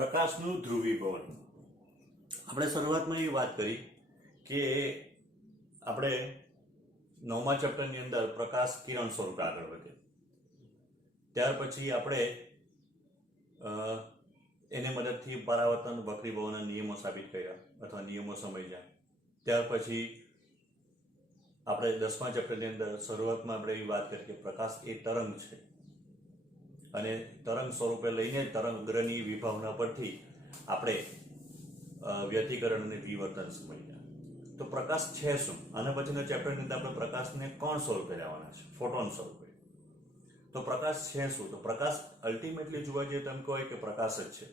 પ્રકાશનું ધ્રુવીભવન. આપણે શરૂઆતમાં એ વાત કરી કે આપણે 9મા ચેપ્ટરની અંદર પ્રકાશ કિરણ સ્વરૂપે આગળ વધે, ત્યાર પછી આપણે એને મદદથી પરાવર્તન વક્રીભવનના નિયમો સાબિત કર્યા અથવા નિયમો સમજ્યા. ત્યાર પછી આપણે 10મા ચેપ્ટરની અંદર શરૂઆતમાં આપણે એવી વાત કરી કે પ્રકાશ એ તરંગ છે અને તરંગ સ્વરૂપે લઈને તરંગ અગ્રની વિભાવના પરથી આપણે વ્યતિકરણ અને વિવર્તન સમજ્યા. તો પ્રકાશ છે શું? આના પછીના ચેપ્ટરની અંદર આપણે પ્રકાશને કોણ સ્વરૂપે લેવાના છે? ફોટોન સ્વરૂપે. તો પ્રકાશ છે શું? તો પ્રકાશ અલ્ટિમેટલી જોવા જઈએ તો એમ કહેવાય કે પ્રકાશ જ છે.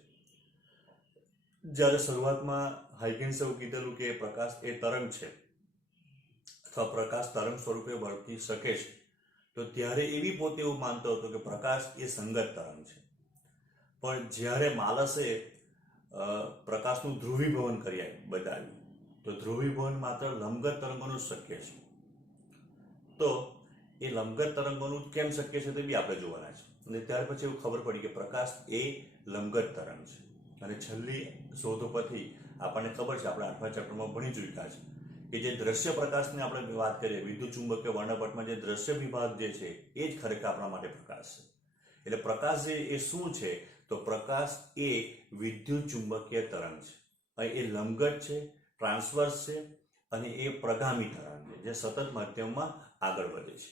જ્યારે શરૂઆતમાં હાઇગન્સે એવું કીધેલું કે પ્રકાશ એ તરંગ છે અથવા પ્રકાશ તરંગ સ્વરૂપે વર્તી શકે છે, તો ત્યારે એવી પોતે એવું માનતો હતો કે પ્રકાશ એ સંગત તરંગ છે. પણ જ્યારે માલસે પ્રકાશનું ધ્રુવીભવન કરી બતાવ્યું તો ધ્રુવીભવન માત્ર લંબગત તરંગોનું જ શક્ય છે. તો એ લંબગત તરંગોનું કેમ શક્ય છે તે બી આપણે જોવાના છે. અને ત્યાર પછી એવું ખબર પડી કે પ્રકાશ એ લંબગત તરંગ છે. અને છેલ્લી શોધો પરથી આપણને ખબર છે, આપણે 8મા ચેપ્ટરમાં ભણી ચૂક્યા છે કે જે દ્રશ્ય પ્રકાશની આપણે વાત કરીએ, વિદ્યુત ચુંબકીય વર્ણપટમાં જે દ્રશ્ય વિભાગ જે છે એ જ ખરેખર આપણા માટે પ્રકાશ છે. એટલે પ્રકાશ જે એ શું છે? તો પ્રકાશ એ વિદ્યુત ચુંબકીય તરંગ છે. એ લંબગત છે, ટ્રાન્સવર્સ છે અને એ પ્રગામી તરંગ છે જે સતત માધ્યમમાં આગળ વધે છે.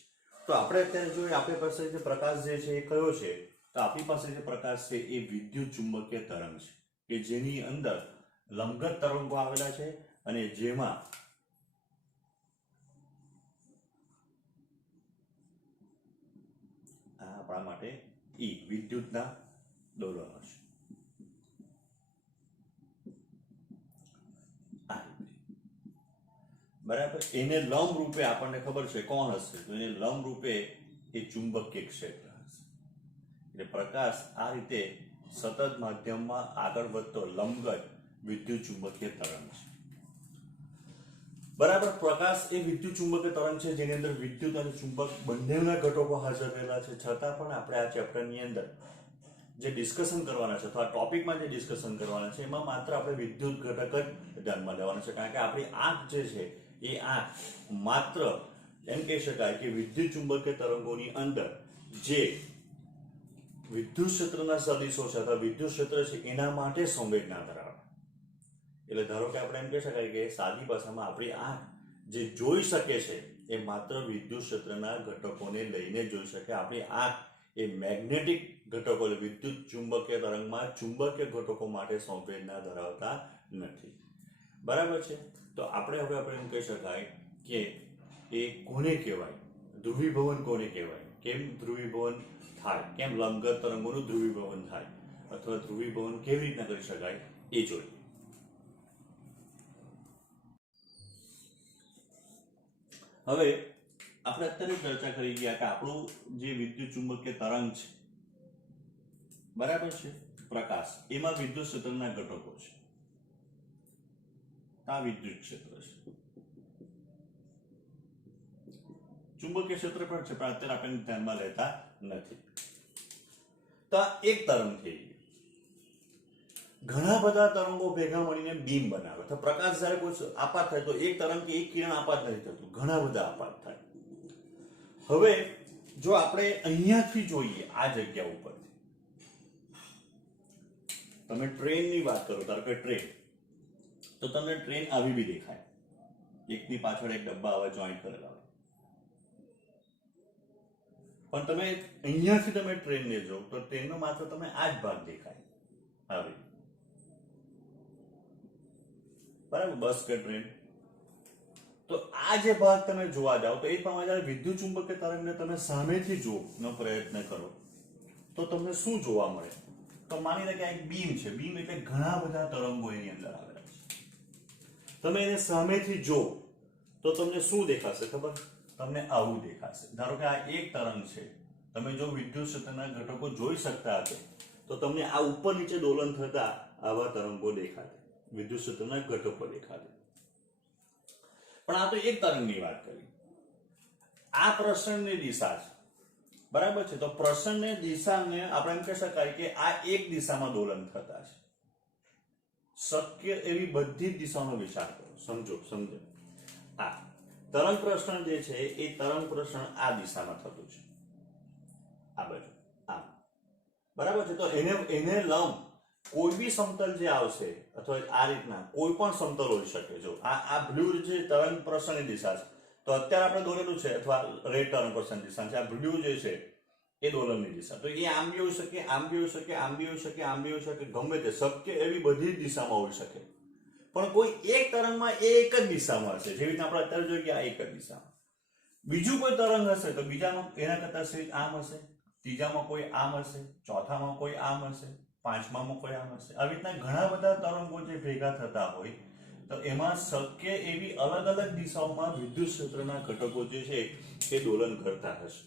તો આપણે અત્યારે જોઈએ આપણી પાસે જે પ્રકાશ જે છે એ કયો છે? તો આપણી પાસે જે પ્રકાશ છે એ વિદ્યુત ચુંબકીય તરંગ છે કે જેની અંદર લંબગત તરંગો આવેલા છે અને જેમાં આપણા માટે વિદ્યુતના દોલનો છે. બરાબર. એને લંબ રૂપે આપણને ખબર છે કોણ હશે? તો એને લંબ રૂપે એ ચુંબકીય ક્ષેત્ર હશે. એટલે પ્રકાશ આ રીતે સતત માધ્યમમાં આગળ વધતો લંબગત વિદ્યુત ચુંબકીય તરંગ છે. બરાબર. પ્રકાશ એ વિદ્યુત ચુંબકીય તરંગ છે જેની અંદર વિદ્યુત અને ચુંબક બંનેના ઘટકો હાજર રહેલા છે. છતાં પણ આપણે આ ચેપ્ટરની અંદર જે ડિસ્કશન કરવાના છે અથવા ટોપિકમાં જે ડિસ્કશન કરવાના છે એમાં માત્ર આપણે વિદ્યુત ઘટક જ ધ્યાનમાં લેવાના છે. કારણ કે આપણી આંખ જે છે એ આંખ માત્ર એમ કહી શકાય કે વિદ્યુત ચુંબકીય તરંગોની અંદર જે વિદ્યુત ક્ષેત્રના સદિશો છે અથવા વિદ્યુત ક્ષેત્ર છે એના માટે સંવેદના ધરાવે. એટલે ધારો કે આપણે એમ કહી શકાય કે સાદી ભાષામાં આપણી આંખ જે જોઈ શકે છે એ માત્ર વિદ્યુત ક્ષેત્રના ઘટકોને લઈને જોઈ શકે. આપણી આંખ એ મેગ્નેટિક ઘટકો વિદ્યુત ચુંબકીય તરંગમાં ચુંબકીય ઘટકો માટે સંવેદના ધરાવતા નથી. બરાબર છે. તો આપણે હવે એમ કહી શકાય કે એ કોને કહેવાય? ધ્રુવીભવન કોને કહેવાય? કેમ ધ્રુવીભવન થાય? કેમ લંબગત તરંગોનું ધ્રુવીભવન થાય અથવા ધ્રુવીભવન કેવી રીતના કરી શકાય એ જોઈએ. હવે આપણે અત્યારે ચર્ચા કરી ગયા કે આપણું જે વિદ્યુત ચુંબકીય તરંગ છે, બરાબર છે, પ્રકાશ, એમાં વિદ્યુત ક્ષેત્રના ઘટકો છે. આ વિદ્યુત ક્ષેત્ર છે, ચુંબકીય ક્ષેત્ર પણ છે પણ અત્યારે આપણે ધ્યાનમાં લેતા નથી. તો આ એક તરંગ થઈ ગઈ. ઘણા બધા તરંગો ભેગા મળીને બીમ બનાવે. તો પ્રકાશ જ્યારે કોઈ આપાત થાય તો એક તરંગ કે એક કિરણ આપાત નથી થતું, ઘણા બધા આપાત થાય. હવે જો આપણે અહીંયાથી જોઈએ આ જગ્યા ઉપરથી, તમે ટ્રેનની વાત કરો, ધારો કે ટ્રેન, તો તમને ટ્રેન આવી બી દેખાય, એકની પાછળ એક ડબ્બા આવે જોઈન્ટ કરેલા હોય. પણ તમે અહીંયાથી તમે ટ્રેનને જો તો ટ્રેનનો માત્ર તમે આ જ ભાગ દેખાય આવી. બરાબર. બસ કે ટ્રેન, તો આ જે ભાગ તમે જોવા જાઓ તો એ પ્રમાણે જયારે વિદ્યુત ચુંબકીય તરંગને તમે સામેથી જોવાનો પ્રયત્ન કરો તો તમને શું જોવા મળે? તો માની લો કે આ એક બીમ છે. બીમ એટલે ઘણા બધા તરંગો એની અંદર આવેલા છે. તમે એને સામેથી જો તો તમને શું દેખાશે ખબર? તમને આવું દેખાશે. ધારો કે આ એક તરંગ છે, તમે જો વિદ્યુત ક્ષેત્રના ઘટકો જોઈ શકતા હશે તો તમને આ ઉપર નીચે દોલન થતા આવા તરંગો દેખાશે, વિદ્યુત ક્ષેત્રના ઘટકો દેખાશે. પણ આ તો એક તરંગની વાત કરી. આ પ્રસરણની દિશા છે, બરાબર છે. તો પ્રસરણની દિશાને આપણે એમ કહી શકાય કે આ એક દિશામાં દોલન થતા છે. શક્ય એવી બધી જ દિશાનો વિચાર કરો. સમજો. આ તરંગ પ્રસરણ જે છે એ તરંગ પ્રસરણ આ દિશામાં થતું છે, આ બાજુ આમ, બરાબર છે. તો એને લંબ કોઈ બી સમતલ જે આવશે અથવા આ રીતના કોઈ પણ સમતલ હોઈ શકે. જો આ બ્લુ જે તરંગ પ્રસરણની દિશા છે, તો અત્યારે આપણે દોરેલું છે, અથવા રેડ તરંગ પ્રસરણ દિશા છે. આ બ્લુ જે છે એ દોલનની દિશા. તો એ આમ બી હોઈ શકે, આમ બી હોઈ શકે, આમ બી હોઈ શકે, આમ બી હોઈ શકે, ગમે તે શક્ય એવી બધી જ દિશામાં હોઈ શકે. પણ કોઈ એક તરંગમાં એ એક જ દિશામાં હશે, જેવી રીતે આપણે અત્યારે જોઈએ કે આ એક જ દિશામાં. બીજું કોઈ તરંગ હશે તો બીજામાં એના કરતા સીધ આમ હશે, ત્રીજામાં કોઈ આમ હશે, ચોથામાં કોઈ આમ હશે, પાંચમામાં કોઈ આમ હશે. આવી રીતના ઘણા બધા તરંગો જે ભેગા થતા હોય તો એમાં શક્ય એવી અલગ અલગ દિશાઓમાં વિદ્યુત ક્ષેત્રના ઘટકો જે છે એ દોલન કરતા હશે.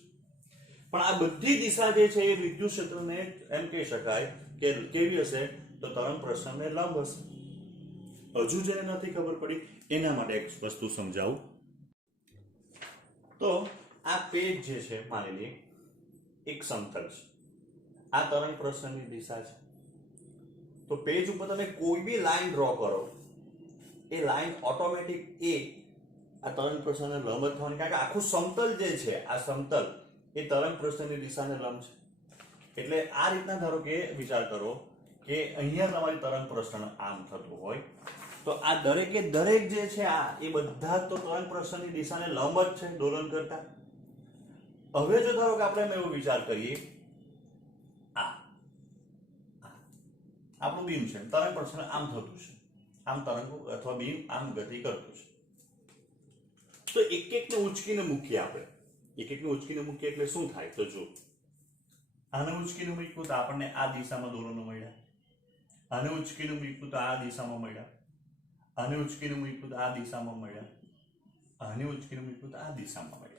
પણ આ બધી દિશા જે છે એ વિદ્યુત ક્ષેત્રને એમ કહી શકાય કે કેવી હશે, તો તરંગ પ્રસરણને લંબ હશે. હજુ જેને નથી ખબર પડી એના માટે એક વસ્તુ સમજાવું. તો આ પેજ જે છે, માની લઈએ એક સમતલ છે, આ તરંગ પ્રસરણની દિશા છે. તો પેજ ઉપર તમે કોઈ બી લાઈન ડ્રો કરો, એ લાઈન ઓટોમેટિક આ તરંગ પ્રસરણને લંબ જ થવાની, કારણ કે આખું સમતલ જે છે, આ સમતલ એ તરંગ પ્રસરણની દિશાને લંબ છે. એટલે આ રીતના ધારો કે વિચાર કરો કે અહીંયા તમારી તરંગ પ્રસરણ આમ થતું હોય, તો આ દરેકે દરેક જે છે એ બધા તો તરંગ પ્રસરણની દિશાને લંબ જ છે દોલન કરતા. હવે જો ધારો કે આપણે એવો વિચાર કરીએ, આપણું બીમ છે, તરંગ પ્રસરણ આમ થતું છે, આમ તરંગ અથવા બીમ આમ ગતિ કરતું છે. તો એક એકને ઉંચકીને મૂકીએ આપણે. એક એકને ઉંચકીને મૂકીએ એટલે શું થાય? તો જો આને ઉંચકીને મૂક્યું તો આપણને આ દિશામાં દોલનો મળ્યા, આને ઉંચકીને મૂક્યું તો આ દિશામાં મળ્યા, આને ઉંચકીને મૂક્યું તો આ દિશામાં મળ્યા, આને ઉંચકીને મૂક્યું તો આ દિશામાં મળ્યા.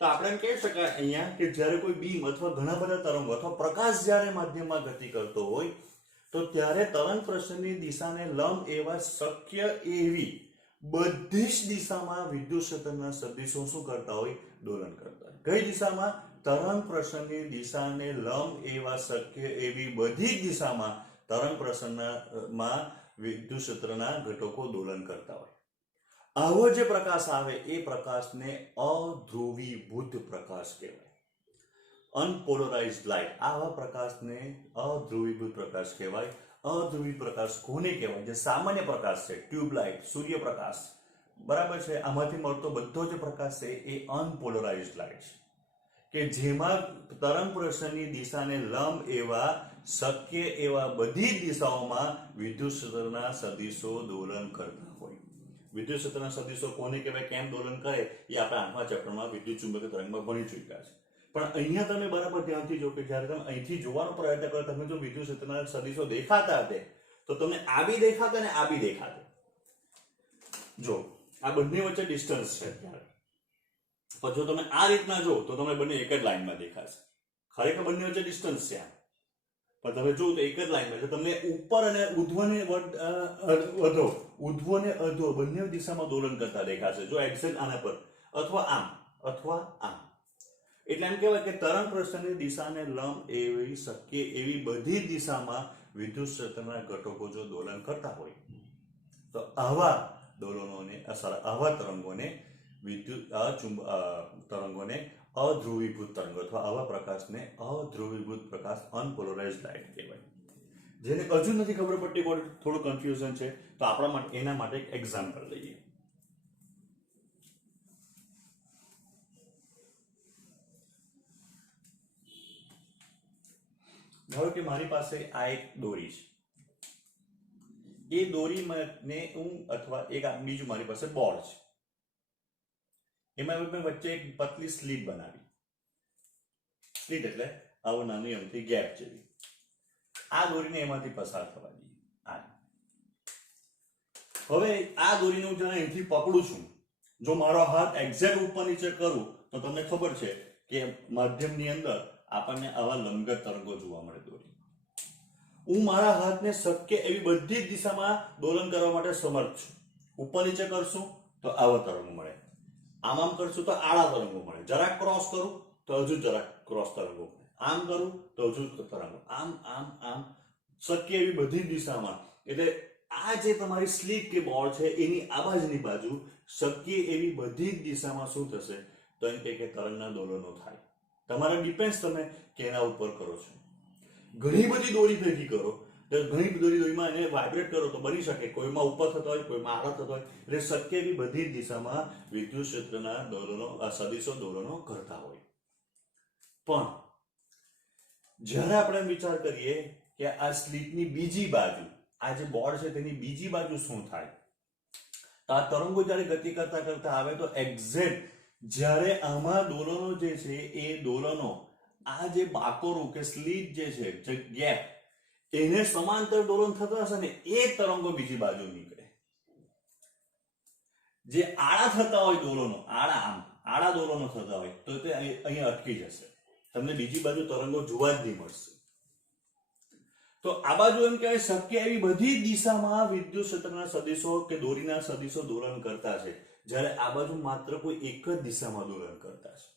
તો આપણે એમ કહી શકાય અહીંયા કે જ્યારે કોઈ બીમ અથવા ઘણા બધા તરંગો અથવા પ્રકાશ જ્યારે માધ્યમમાં ગતિ કરતો હોય તો ત્યારે તરંગ પ્રસરણની દિશાને લંબ એવા શક્ય એવી બધી જ દિશામાં વિદ્યુત ક્ષેત્રના સદિશો શું કરતા હોય? દોલન કરતા હોય. કઈ દિશામાં? તરંગ પ્રસરણની દિશાને લંબ એવા શક્ય એવી બધી જ દિશામાં તરંગ પ્રસરણમાં વિદ્યુત ક્ષેત્રના ઘટકો દોલન કરતા હોય. આવો જે પ્રકાશ આવે એ પ્રકાશને અધ્રુવીભૂત પ્રકાશ કહેવાય, અનપોલરાઇઝ્ડ લાઇટ. આવા પ્રકાશને અધ્રુવીભૂત પ્રકાશ કહેવાય. અધ્રુવી પ્રકાશ કોને કહેવાય? જે સામાન્ય પ્રકાશ છે, ટ્યુબલાઇટ, સૂર્યપ્રકાશ, બરાબર છે, આમાંથી મળતો બધો જે પ્રકાશ છે એ અનપોલરાઇઝ્ડ લાઇટ છે, કે જેમાં તરંગ પ્રસરણની દિશાને લંબ એવા શક્ય એવા બધી દિશાઓમાં વિદ્યુત ક્ષેત્રના સદિશો દોલન કરતા હોય. વિદ્યુત ક્ષેત્રના સદિશો કોને કહેવાય, કેમ દોલન કરે, એ આપણે 8મા ચેપ્ટરમાં વિદ્યુત ચુંબકીય તરંગમાં ભણી ચૂક્યા છે. પણ અહીંયા તમે બરાબર ધ્યાનથી જો કે જ્યારે તમે અહીંથી જોવાનો પ્રયત્ન કરો, તમે જો વિદ્યુત ક્ષેત્રના સદિશો દેખાતા હશે તો તમને આ બી દેખાતા ને આ બી દેખાતા. જો આ બંને વચ્ચે ડિસ્ટન્સ છે ત્યારે, પણ જો તમે આ રીતના જો તો તમને બંને એક જ લાઈનમાં દેખાશે. ખરેખર બંને વચ્ચે ડિસ્ટન્સ છે, પણ તમે જો તો એક જ લાઈનમાં છે. તમને ઉપર અને ઉધ્વ ને અધો બંને દિશામાં દોલન કરતા દેખાશે, જો એક્ઝેક્ટ આના પર અથવા આમ. એટલે એમ કહેવાય કે તરંગ પ્રસરણની દિશાને લંબ એવી શક્ય એવી બધી દિશામાં વિદ્યુત ક્ષેત્રના ઘટકો જો દોલન કરતા હોય તો આવા તરંગોને તરંગોને અધ્રુવીભૂત તરંગો અથવા આવા પ્રકાશને અધ્રુવીભૂત પ્રકાશ, અનપોલરાઇઝ્ડ લાઇટ કહેવાય. જેને હજુ નથી ખબર પડતી, થોડું કન્ફ્યુઝન છે, તો આપણા માટે એના માટે એક એક્ઝામ્પલ લઈએ. ધારો કે મારી પાસે આ એક દોરી છે, એ દોરીને હું અથવા એક બીજું મારી પાસે બોર્ડ છે, એમાં મેં વચ્ચે એક પતલી સ્લીટ બનાવી. સ્લીટ એટલે આવો નાની અમથી ગેપ જેવી. આ દોરીને એમાંથી પસાર થવા દઈએ. હવે આ દોરીને હું જ્યારે અહીંથી પકડું છું, જો મારો હાથ એક્ઝેક્ટ ઉપર નીચે કરું તો તમને ખબર છે કે માધ્યમની અંદર આપણને આવા લંબગત તરંગો જોવા મળે. દોરી હું મારા હાથને શક્ય એવી બધી જ દિશામાં દોલન કરવા માટે સમર્થ છું. ઉપર નીચે કરશું તો આવા તરંગો મળે, આમ કરશું તો આડા તરંગો મળે, જરાક ક્રોસ કરું તો હજુ જરાક ક્રોસ તરંગો મળે, આમ કરું તો હજુ તરંગો, આમ શક્ય એવી બધી દિશામાં એટલે આ જે તમારી સ્લીટ કે બોલ છે એની આ બાજુની બાજુ શક્ય એવી બધી જ દિશામાં શું થશે તો એમ કે તરંગના દોલનો થાય. તમારા ડિપેન્ડ તમે કેના ઉપર કરો છો. ઘણી બધી દોરી ભેગી કરો તો ઘણી બધી દોરીમાં એને વાઇબ્રેટ કરો તો બની શકે કોઈમાં ઉપર થતો હોય કોઈમાં આગળ થતો હોય એટલે શક્ય એવી બધી જ દિશામાં વિદ્યુત ક્ષેત્રના દોલનો સદિશો દોલનો કરતા હોય. પણ જ્યારે આપણે વિચાર કરીએ કે આ સ્લીટની બીજી બાજુ આ જે બોર્ડ છે તેની બીજી બાજુ શું થાય તો આ તરંગો જ્યારે ગતિ કરતા કરતા આવે તો એક્ઝેક્ટ જ્યારે આમાં દોલનો જે છે એ દોલનો આ જે બાકોરું કે સ્લીટ જે છે જે ગેપ એને સમાંતર દોલન થતા હશે ને એ તરંગો બીજી બાજુ નીકળે. જે આડા થતા હોય દોલનો આડા દોલનો થતા હોય તો તે અહીંયા અટકી જશે. તમને બીજી બાજુ તરંગો જોવા જ નહીં મળશે. તો આ બાજુ એમ કહેવાય શક્ય એવી બધી દિશામાં વિદ્યુત ક્ષેત્રના સદિશો કે દોરીના સદિશો દોલન કરતા છે જ્યારે આ બાજુ માત્ર કોઈ એક જ દિશામાં દોલન કરતા છે.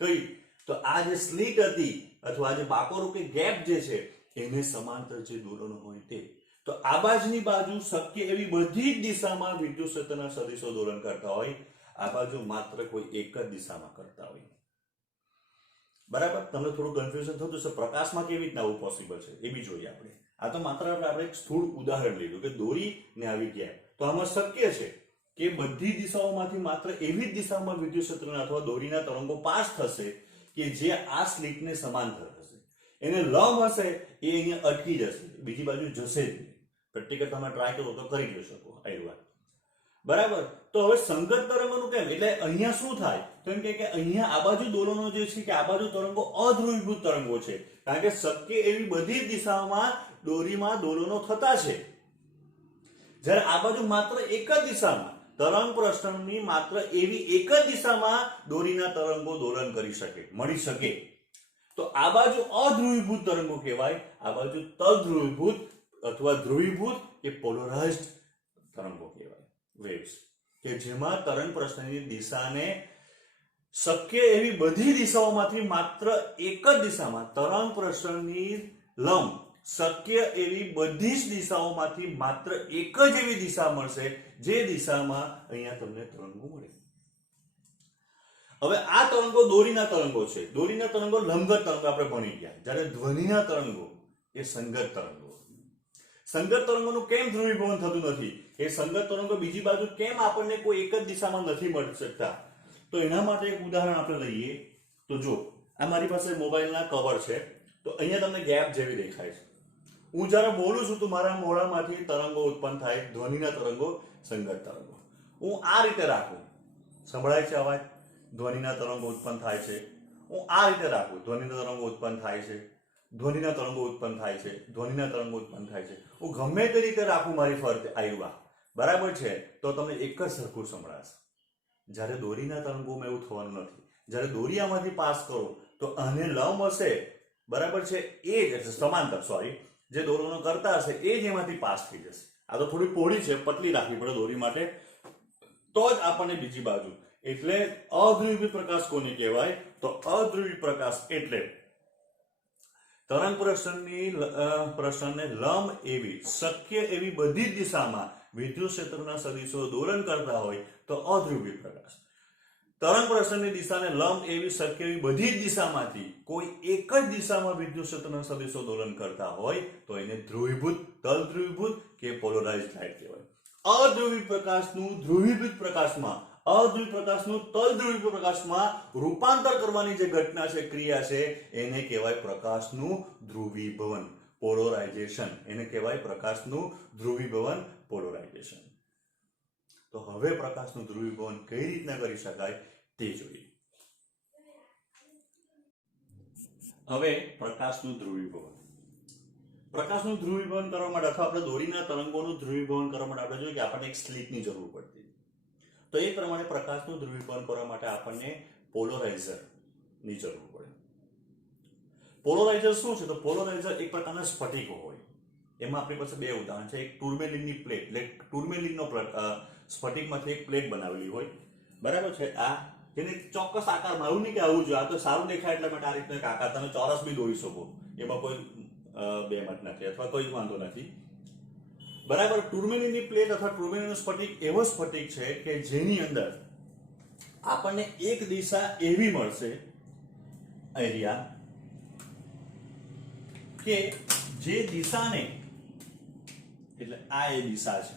કઈ તો આ જે સ્લીટ હતી અથવા આ જે બાકોરું કે ગેપ જે છે એને સમાંતર જે દોલનો હોય તે. તો આ બાજુની બાજુ શક્ય એવી બધી જ દિશામાં વિદ્યુત ક્ષેત્રના સદિશો દોલન કરતા હોય, આ બાજુ માત્ર કોઈ એક જ દિશામાં કરતા હોય. બરાબર? તમને થોડું કન્ફ્યુઝન થતું હશે પ્રકાશમાં કેવી રીતના આવું પોસિબલ છે એ બી જોઈએ આપણે. આ તો માત્ર આપણે એક સ્થૂળ ઉદાહરણ લીધું કે દોરી ને આવી ગેપ. તો આમાં શક્ય છે કે બધી દિશાઓમાંથી માત્ર એવી જ દિશામાં વિદ્યુત ક્ષેત્રના અથવા દોરીના તરંગો પાસ થશે કે જે આ સ્લીટને સમાંતર હશે. એને લંબ હશે એ અહીંયા અટકી જશે, બીજી બાજુ જશે જ નહીં. પ્રેક્ટિકલ તમે ટ્રાય કરો તો કરી જ શકો આ વાત. બરાબર? તો હવે સંગત તરંગોનું કેમ? એટલે અહીંયા શું થાય તો એમ કે અહીંયા આ બાજુ દોલનો જે છે કે આ બાજુ તરંગો અધ્રુવીભૂત તરંગો છે કારણ કે શક્ય એવી બધી જ દિશાઓમાં દોરીમાં દોલનો થતા છે. જ્યારે આ બાજુ માત્ર એક જ દિશામાં તરંગ પ્રસરણની માત્ર એવી એક જ દિશામાં દોરીના તરંગો દોલન કરી શકે, મળી શકે. તો આ બાજુ અધ્રુવીભૂત તરંગો કહેવાય, આ બાજુ તદ્ધ્રુવીભૂત અથવા ધ્રુવીભૂત કે પોલરાઇઝ્ડ તરંગો કહેવાય, વેવ્સ, કે જેમાં તરંગ પ્રસરણની દિશાને શક્ય એવી બધી દિશાઓમાંથી માત્ર એક જ દિશામાં તરંગ પ્રસરણની લંબ શક્ય એવી બધી જ દિશાઓમાંથી માત્ર એક જ એવી દિશા મળશે જે દિશામાં અહીંયા તમને તરંગો મળે. હવે આ તરંગો દોરીના તરંગો છે. દોરીના તરંગો લંબગત તરંગો આપણે ભણી ગયા. જ્યારે ધ્વનિના તરંગો એ સંગત તરંગો. સંગત તરંગોનું કેમ ધ્રુવીભવન થતું નથી? એ સંગત તરંગો બીજી બાજુ કેમ આપણને કોઈ એક જ દિશામાં નથી મળી શકતા? તો એના માટે એક ઉદાહરણ આપણે લઈએ. તો જો આ મારી પાસે મોબાઈલના કવર છે. તો અહીંયા તમને ગેપ જેવી દેખાય છે. હું જ્યારે બોલું છું તો મારા મોઢામાંથી તરંગો ઉત્પન્ન થાય, ધ્વનિના તરંગો, સંગત તરંગો. હું આ રીતે રાખું, સંભળાય છે અવાજ? ધ્વનિના તરંગો ઉત્પન્ન થાય છે. હું આ રીતે રાખું, ધ્વનિના તરંગો ઉત્પન્ન થાય છે, ધ્વનિના તરંગો ઉત્પન્ન થાય છે, ધ્વનિના તરંગો ઉત્પન્ન થાય છે. હું ગમે તે રીતે રાખું મારી ફરતે આવ્યા, બરાબર છે, તો તમને એક જ સરખું સંભળાશે. જ્યારે દોરીના તરંગોમાં એવું થવાનું નથી. જ્યારે દોરી આમાંથી પાસ કરો તો આને લંબ હશે, બરાબર છે, એ જ સમાંતર, સોરી, જે દોલનો કરતા હશે એ જ એમાંથી પાસ થઈ જશે. આ તો થોડી પહોળી છે, પતલી રાખવી પડે દોરી માટે, તો જ આપણને બીજી બાજુ. એટલે અધ્રુવી પ્રકાશ કોને કહેવાય? તો અધ્રુવી પ્રકાશ એટલે તરંગ પ્રસરણને લંબ એવી શક્ય એવી બધી જ દિશામાં વિદ્યુત ક્ષેત્રના સદિશો દોલન કરતા હોય તો અધ્રુવી પ્રકાશ. તરંગ પ્રસરણની દિશાને લંબ એવી શક્ય એવી બધી જ દિશામાંથી કોઈ એક જ દિશામાં વિદ્યુત ક્ષેત્રના સદિશો દોલન કરતા હોય તો એને ધ્રુવીભૂત, તદ્ધ્રુવીભૂત કે પોલરાઇઝ્ડ લાઇટ કહેવાય. અધ્રુવી પ્રકાશનું ધ્રુવીભૂત પ્રકાશમાં, અધ્રુવી પ્રકાશનું તદ્ધ્રુવી પ્રકાશમાં રૂપાંતર કરવાની જે ઘટના છે, ક્રિયા છે, એને કહેવાય પ્રકાશનું ધ્રુવીભવન, પોલરાઇઝેશન. એને કહેવાય પ્રકાશનું ધ્રુવીભવન, પોલરાઇઝેશન. તો હવે પ્રકાશનું ધ્રુવીભવન કઈ રીતના કરી શકાય તે જોઈએ. હવે પ્રકાશનું ધ્રુવીભવન. પ્રકાશનું ધ્રુવીભવન કરવા માટે અથવા આપણે દોરીના તરંગોનું ધ્રુવીભવન કરવા માટે આપણે જોઈએ કે આપણને એક સ્લીટની જરૂર પડતી. તો એ પ્રમાણે પ્રકાશનું ધ્રુવીભવન કરવા માટે આપણને પોલરાઇઝરની જરૂર પડે. પોલરાઇઝર શું છે? તો પોલરાઇઝર એક પ્રકારના સ્ફટિકો હોય. એમાં આપણી પાસે બે ઉદાહરણ છે. એક ટુર્મેલિનની પ્લેટ, એટલે ટુર્મેલિનનો સ્ફટિકમાંથી એક પ્લેટ બનાવેલી હોય, બરાબર છે. આ જેને ચોક્કસ આકારમાં, એવું નહીં કે આવું જોઈએ, આ તો સારું દેખાય એટલા માટે આ રીતનો એક આકાર, તમે ચોરસ બી દોરી શકો, એમાં કોઈ બે મત નથી અથવા કોઈ વાંધો નથી. બરાબર. ટુર્મેલીનની પ્લેટ અથવા ટુર્મેલીનનો સ્ફટિક એવો સ્ફટિક છે કે જેની અંદર આપણને એક દિશા એવી મળશે એરિયા કે જે દિશાને, એટલે આ એ દિશા છે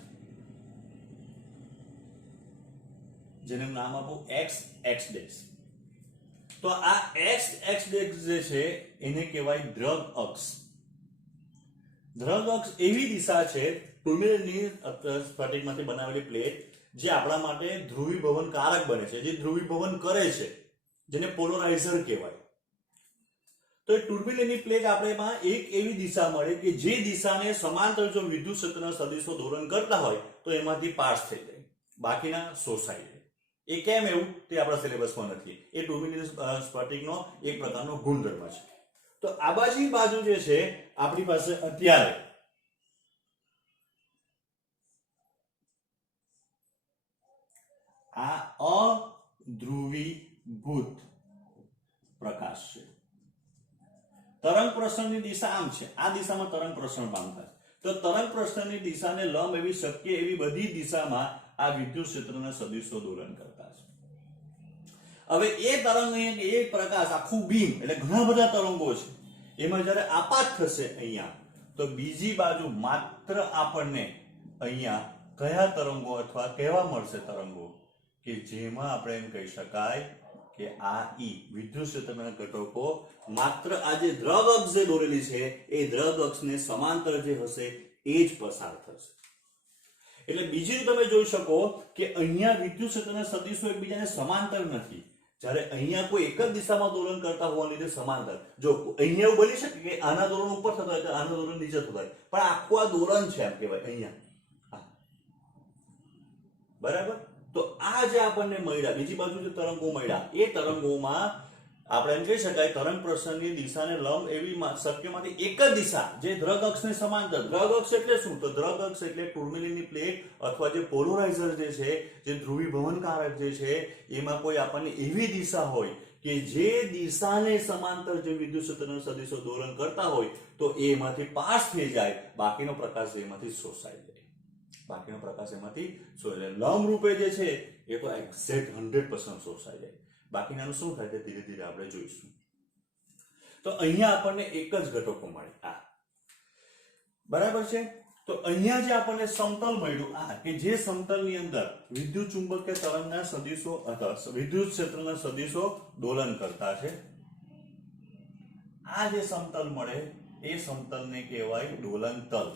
જેનું નામ આપું x x ડેશ. તો આ x x ડેશ જે છે એને કહેવાય દ્રગ અક્ષ. દ્રગ અક્ષ એવી દિશા છે ટુર્મેલીનની સ્ફટિકમાંથી બનાવેલી પ્લેટ જે આપણા માટે ધ્રુવીભવન કારક બને છે, જે ધ્રુવીભવન કરે છે, જેને પોલરાઇઝર કહેવાય. તો એ ટુર્મેલીનની પ્લેટ આપણેમાં એક એવી દિશા મળે કે જે દિશાને સમાંતર જો વિદ્યુત ક્ષેત્રના સદિશો દોલન કરતા હોય તો એમાંથી પાસ થઈ જાય, બાકીના શોષાઈ જાય. એ કેમ એવું તે આપણા સિલેબસમાં નથી. એ ટુર્મેલીન સ્ફટિકનો એક પ્રકારનો ગુણધર્મ છે. તો આ બાજુ જે છે આપણી પાસે અત્યારે આ અધ્રુવીભૂત પ્રકાશ છે. તરંગ પ્રસરણની દિશા આમ છે, આ દિશામાં તરંગ પ્રસરણ પામતા છે. તો તરંગ પ્રસરણની દિશાને લંબ એવી શક્ય એવી બધી દિશામાં આ વિદ્યુત ક્ષેત્રના સદિશો દોલન કરતા છે. હવે એ તરંગ એ પ્રકાશ આખું બીમ એટલે ઘણા બધા તરંગો છે, એમાં જ્યારે આપાત થશે અહીંયા તો બીજી બાજુ માત્ર આપણને અહીંયા કયા તરંગો અથવા કેવા મળશે તરંગો કે જેમાં આપણે એમ કહી શકાય કે આ વિદ્યુત ક્ષેત્રના ઘટકો માત્ર આ જે દ્રગ અક્ષ જે દોરેલી છે એ દ્રગ અક્ષને સમાંતર જે હશે એ જ પસાર થશે. એટલે બીજું તમે જોઈ શકો કે અહીંયા વિદ્યુત ક્ષેત્રના સદિશો એકબીજાને સમાંતર નથી. જ્યારે અહીંયા કોઈ એક જ દિશામાં દોલન કરતા હોવાને લીધે સમાંતર. જો અહીંયા એવું બની શકે કે આના દોલન ઉપર થતા હોય તો આના દોલન નીચે થતા હોય, પણ આખું આ દોલન છે એમ કહેવાય અહીંયા. બરાબર. તો આ જે આપણને મળ્યા, બીજી બાજુ જે તરંગો મળ્યા, એ તરંગોમાં આપણે એમ કહી શકાય તરંગ પ્રસરણની દિશાને લંબ એવી શક્યમાંથી એક જ દિશા જે દ્રગ અક્ષને સમાંતર. દ્રગ અક્ષ એટલે શું? તો દ્રગ અક્ષ એટલે ટુર્મેલીનની પ્લેટ અથવા જે પોલરાઇઝર જે છે, જે ધ્રુવીભવનકારક જે છે, એમાં કોઈ આપણને એવી દિશા હોય કે જે દિશાને સમાંતર જે વિદ્યુત ક્ષેત્રના સદિશો દોલન કરતા હોય તો એમાંથી પાસ થઈ જાય, બાકીનો પ્રકાશ એમાંથી શોષાઈ જાય. બાકીનો પ્રકાશ એમાંથી શોષાય. લંબ રૂપે જે છે એ તો એક્ઝેક્ટ 100% શોષાઈ જાય. બાકીનાનું શું થાય તે ધીરે ધીરે આપણે જોઈશું. તો અહીંયા આપણને એક જ ઘટકો મળે આ. બરાબર છે. તો અહીંયા જે આપણને સમતલ મળ્યું આ કે જે સમતલની અંદર વિદ્યુત ચુંબકીય તરંગના સદિશો અથવા વિદ્યુત ક્ષેત્રના સદિશો દોલન કરતા છે. આ જે સમતલ મળે એ સમતલને કહેવાય દોલન તલ.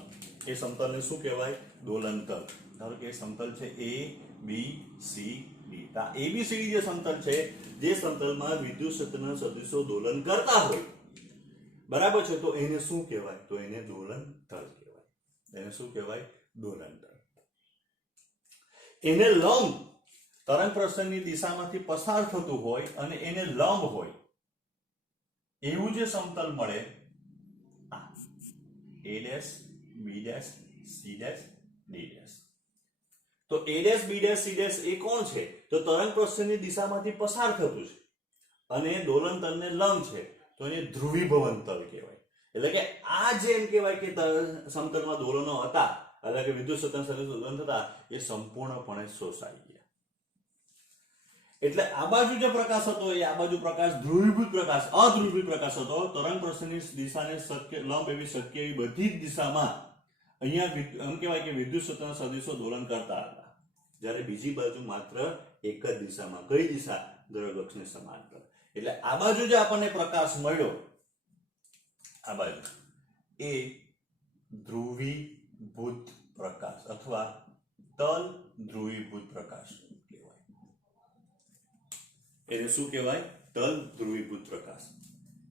એ સમતલને શું કહેવાય? દોલન તલ. ધારો કે સમતલ છે A B C D. ABCD જે સમતલ છે, જે સમતલમાં વિદ્યુત ક્ષેત્રના સદિશો દોલન કરતા હોય, બરાબર છે, તો એને શું કહેવાય? તો એને દોલન તલ કહેવાય. એને શું કહેવાય? દોલન તલ. એને લંબ તરંગ પ્રસરણની દિશામાંથી પસાર થતું હોય અને એને લંબ હોય એવું જે સમતલ મળે A dash B dash C dash D dash. તો A dash B dash C dash એ કોણ છે? તો તરંગ પ્રસરણની દિશામાંથી પસાર થતું છે અને દોલન તલને લંબ છે, તો એને ધ્રુવીભવન તલ કહેવાય. એટલે કે આ જે એમ કહેવાય કે સમતલમાં દોલનો હતા, એટલે કે વિદ્યુત ક્ષેત્રના સદિશો દોલન થતા, એ સંપૂર્ણપણે શોષાઈ ગયા. એટલે આ બાજુ જે પ્રકાશ હતો એ આ બાજુ પ્રકાશ ધ્રુવીભૂત પ્રકાશ, અધ્રુવીભૂત પ્રકાશ હતો. તરંગ પ્રસરણની દિશાને શક્ય લંબ એવી શક્ય એવી બધી જ દિશામાં અહીંયા એમ કહેવાય કે વિદ્યુત ક્ષેત્રના સદિશો દોલન કરતા હતા. જ્યારે બીજી બાજુ માત્ર એક જ દિશામાં. કઈ દિશા? દ્રગ અક્ષને સમાંતર. એટલે આ બાજુ જે આપણને પ્રકાશ મળ્યો, આ બાજુ એ ધ્રુવીભૂત પ્રકાશ અથવા તલ ધ્રુવીભૂત પ્રકાશ કહેવાય. એને શું કહેવાય? તલ ધ્રુવીભૂત પ્રકાશ.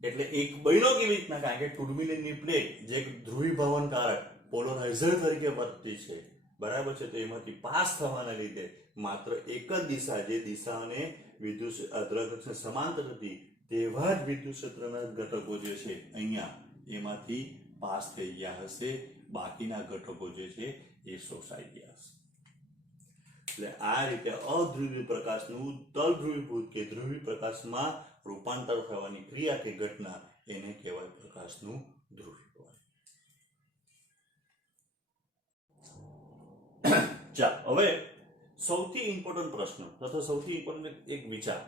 એટલે એક બન્યો કેવી રીતના? કારણ કે ટુર્મેલીનની પ્લેટ જે ધ્રુવીભવનકારક પોલરાઇઝર તરીકે વર્તતી છે, બરાબર છે, તો એમાંથી પાસ થવાના લીધે માત્ર એક જ દિશા, જે દિશાને વિદ્યુત દ્રગ અક્ષને સમાંતર હતી, તેવા જ વિદ્યુત ક્ષેત્રના ઘટકો જે છે અહીંયા એમાંથી પાસ થઈ ગયા હશે, બાકીના ઘટકો જે છે એ શોષાઈ ગયા હશે. એટલે આ રીતે અધ્રુવી પ્રકાશનું તલ ધ્રુવીભૂત કે ધ્રુવી પ્રકાશમાં રૂપાંતર થવાની ક્રિયા કે ઘટના એને કહેવાય પ્રકાશનું ધ્રુવીભવન. ચાલો હવે સૌથી ઇમ્પોર્ટન્ટ પ્રશ્ન અથવા સૌથી ઇમ્પોર્ટન્ટ એક વિચાર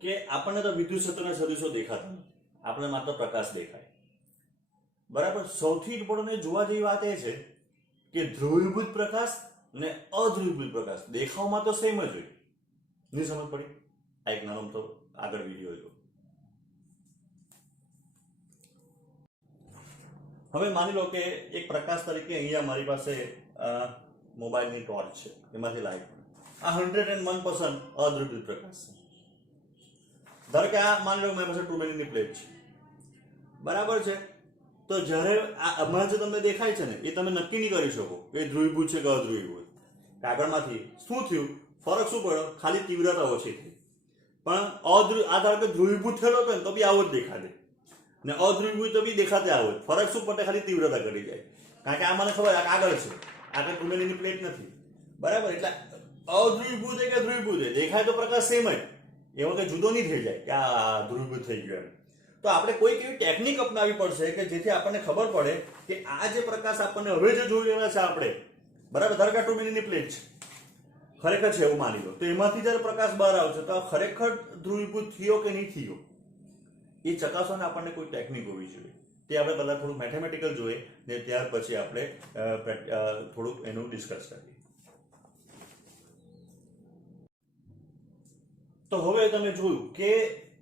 કે આપણને તો વિદ્યુત ક્ષેત્રના સદિશો દેખાતા નથી, આપણે માત્ર પ્રકાશ દેખાય. બરાબર. સૌથી ઇમ્પોર્ટન્ટ જોવા જેવી વાત એ છે કે ધ્રુવીભૂત પ્રકાશ અને અધ્રુવીભૂત પ્રકાશ દેખાવમાં તો સેમ જ હોય. નહીં સમજ પડી? આ એક નાનો તો આગળ વિડીયો જો. હવે માની લો કે એક પ્રકાશ તરીકે અહીંયા મારી પાસે મોબાઈલની ટોર્ચ છે, એમાંથી લાઈટ આ 101% અધ્રુવીભૂત પ્રકાશ છે. ધારો કે આ માની લો મારી પાસે ટુર્મેલિનની પ્લેટ છે, બરાબર છે. તો જ્યારે આ હમણાં જે તમને દેખાય છે ને એ તમે નક્કી નહીં કરી શકો એ ધ્રુવીભૂત છે કે અધ્રુવીભૂત. કાગળમાંથી શું થયું, ફરક શું પડ્યો, ખાલી તીવ્રતા ઓછી થઈ. પણ આ ધારો કે ધ્રુવીભૂત થયેલો હતો ને તો બી આવો જ દેખાડે ને અધ્રુવીભૂત તો બી દેખાતે આવો જ. ફરક શું પડે, ખાલી તીવ્રતા કરી જાય. કારણ કે આ મને ખબર આ કાગળ છે, આ ટુર્મેલિનની પ્લેટ નથી. બરાબર. એટલે અધ્રુવીભૂત કે ધ્રુવીભૂત દેખાય તો પ્રકાશ સેમ જ, એમાં કઈ જુદો નહીં થઈ જાય કે આ ધ્રુવીભૂત થઈ ગયો એમ. તો આપણે કોઈક એવી ટેકનિક અપનાવવી પડશે કે જેથી આપણને ખબર પડે કે આ જે પ્રકાશ આપણને હવે જે જોઈ રહ્યા છે આપણે, બરાબર, ધારો કે ટુર્મેલિનની પ્લેટ છે, ખરેખર છે એવું માની લો, તો એમાંથી જ્યારે પ્રકાશ બહાર આવશે તો આ ખરેખર ધ્રુવીભૂત થયો કે નહીં થયો એ ચકાસવાને આપણને કોઈ ટેકનિક હોવી જોઈએ. તે આપણે પહેલા થોડું મેથેમેટિકલ જોઈએ ને ત્યાર પછી આપણે થોડુંક એનું ડિસ્કસ કરીએ. તો હવે તમે જોયું કે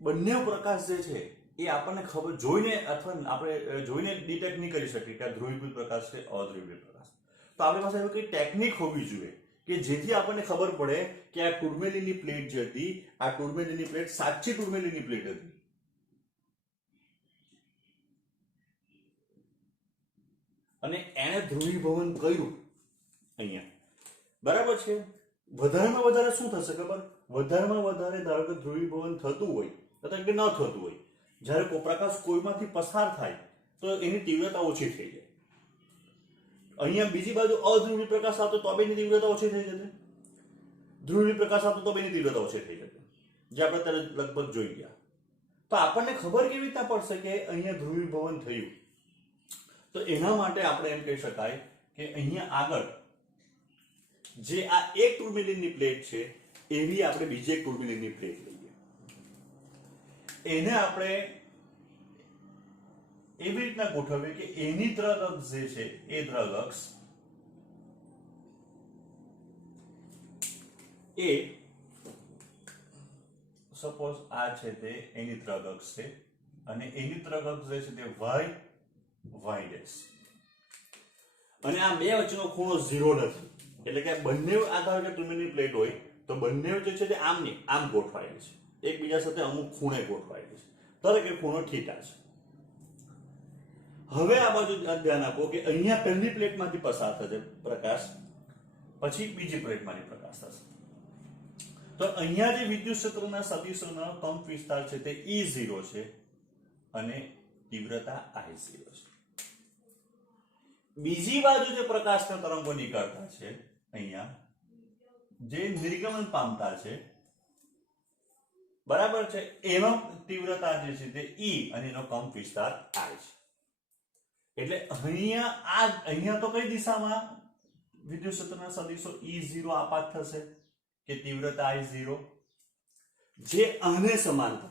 બંને પ્રકાશ જે છે એ આપણને ખબર જોઈને અથવા આપણે જોઈને ડિટેક્ટ નહીં કરી શકીએ કે આ ધ્રુવીભૂત પ્રકાશ છે અધ્રુવીભૂત પ્રકાશ. તો આપણી પાસે એવી કઈ ટેકનિક હોવી જોઈએ કે જેથી આપણને ખબર પડે કે આ ટુર્મેલિનની પ્લેટ જે હતી, આ ટુર્મેલિનની પ્લેટ સાચી ટુર્મેલિનની પ્લેટ હતી. અને એને ધ્રુવીભવન કર્યું અહીંયા, બરાબર છે. વધારેમાં વધારે શું થશે ખબર, વધારેમાં વધારે ધારો કે ધ્રુવીભવન થતું હોય અથવા કે ન થતું હોય, જ્યારે પ્રકાશ કોઈમાંથી પસાર થાય તો એની તીવ્રતા ઓછી થઈ જાય. અહીંયા બીજી બાજુ અધ્રુવી પ્રકાશ આવતો તો એની તીવ્રતા ઓછી થઈ જશે, ધ્રુવી પ્રકાશ આવતો તો એની તીવ્રતા ઓછી થઈ જશે, જે આપણે ત્યારે લગભગ જોઈ ગયા. તો આપણને ખબર કેવી રીતના પડશે કે અહીંયા ધ્રુવીભવન થયું? તો એના માટે આપણે એમ કહી શકાય કે અહીંયા આગળ જે આ એક ટુર્મેલિનની પ્લેટ છે એવી આપણે બીજી એક ટુર્મેલિનની પ્લેટ લઈએ. એને આપણે એવી રીતના ગોઠવીએ કે એની દ્રગ અક્ષ જે છે એ દ્રગ અક્ષ એ સપોઝ આ છે તે એની દ્રગ અક્ષ છે અને એની દ્રગ અક્ષ જે છે તે y ડેશ, અને આ બે વચ્ચેનો ખૂણો 0 નથી. એટલે કે બંને આધાર કે ટુર્મેલિનની પ્લેટ હોય તો બંને જે છે તે આમ ગોઠવાયેલી છે, એકબીજા સાથે અમુક ખૂણે ગોઠવાયેલી છે, ધારો કે ખૂણો થીટા છે. હવે આ બાજુ ધ્યાન આપો કે અહીંયા પહેલી પ્લેટમાંથી પસાર થશે પ્રકાશ, પછી બીજી પ્લેટમાંથી પ્રકાશ થશે. તો અહીંયા જે વિદ્યુત ક્ષેત્રના સદિશોનો કંપ વિસ્તાર છે તે E0 છે અને તીવ્રતા I0 છે. બીજી બાજુ જે પ્રકાશના તરંગો નીકળતા છે અહીંયા જે નિર્ગમન પામતા છે, બરાબર છે, એનો તીવ્રતા જે છે તે E અને એનો કંપ વિસ્તાર I છે. એટલે અહીંયા તો કઈ દિશામાં વિદ્યુત ક્ષેત્રના સદિશો E0 આપાત થશે કે તીવ્રતા I0, જે આને સમાંતર